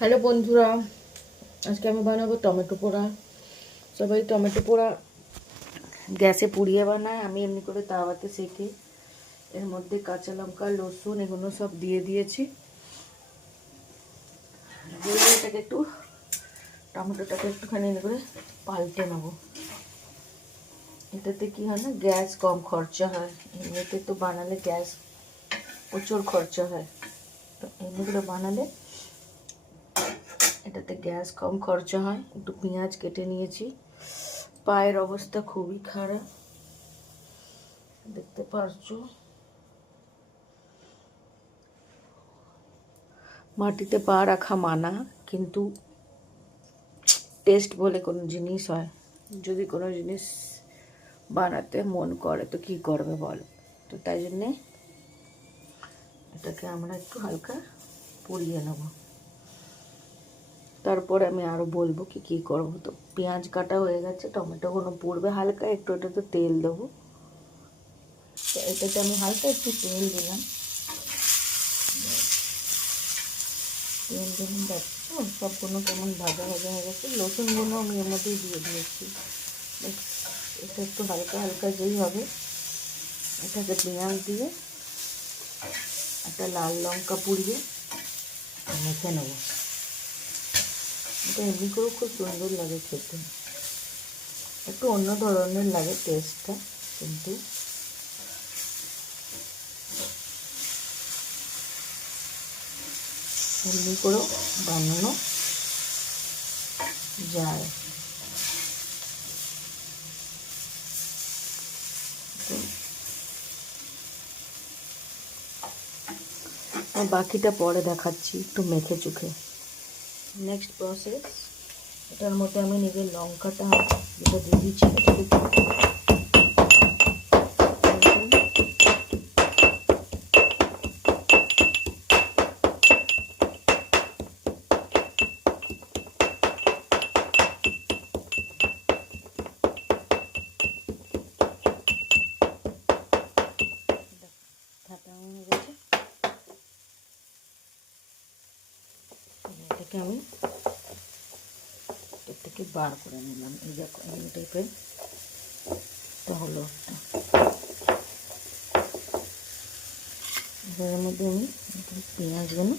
Hello বন্ধুরা, আজকে আমি বানাবো টমেটো পোড়া। সবাই টমেটো পোড়া গ্যাসে পুড়িয়ে বানায়, আমি এমনি করে তাওয়াতে সেঁকে এর মধ্যে কাঁচা লঙ্কা, রসুন এগুলো সব দিয়ে দিয়েছি। দিয়ে এটাকে একটু টমেটোটাকে একটুখানি করে পাল্টে নেবো। এটাতে কি হয় না, গ্যাস কম খরচা হয়। এমনিতে তো বানালে গ্যাস প্রচুর খরচা হয়, তো এমনি করে বানালে এটাতে গ্যাস কম খরচা হয়। একটু পেঁয়াজ কেটে নিয়েছি। পায়ের অবস্থা খুবই খারাপ, দেখতে পারছো। মাটিতে পা রাখা মানা, কিন্তু টেস্ট বলে কোনো জিনিস হয়। যদি কোনো জিনিস বানাতে মন করে তো কি করবে বলো। তো তাই জন্যে এটাকে আমরা একটু হালকা পুড়িয়ে নেব। তারপরে আমি আরও বলবো কি কি করবো। তো পেঁয়াজ কাটা হয়ে গেছে, টমেটোগুলো পুড়বে, হালকা একটু এটাতে তেল দেবো। তো এটাতে আমি হালকা একটু তেল দিলাম। তেল দিলাম, দেখছো সবগুলো কেমন ভাজা ভাজা হয়ে গেছে। রসুনগুলো আমি এর মধ্যেই দিয়ে দিয়েছি। এটা একটু হালকা হালকা যেই হবে, এটাতে পেঁয়াজ দিয়ে একটা লাল লঙ্কা পুড়িয়ে মেখে নেব। এটা এমনি করেও খুব সুন্দর লাগে খেতে, একটু অন্য ধরনের লাগে টেস্টটা, কিন্তু এমনি করেও বানানো যায়। বাকিটা পরে দেখাচ্ছি, একটু মেখে চুখে। নেক্সট প্রসেস, এটার মধ্যে আমি নিজের লঙ্কাটা যেটা দিয়ে দিচ্ছি, এটাকে হয়ে গেছে। এটাকে আমি এর থেকে বার করে নিলাম। এই দেখো এই টাইপের এটা হলো একটা। এর মধ্যে আমি পেঁয়াজগুলো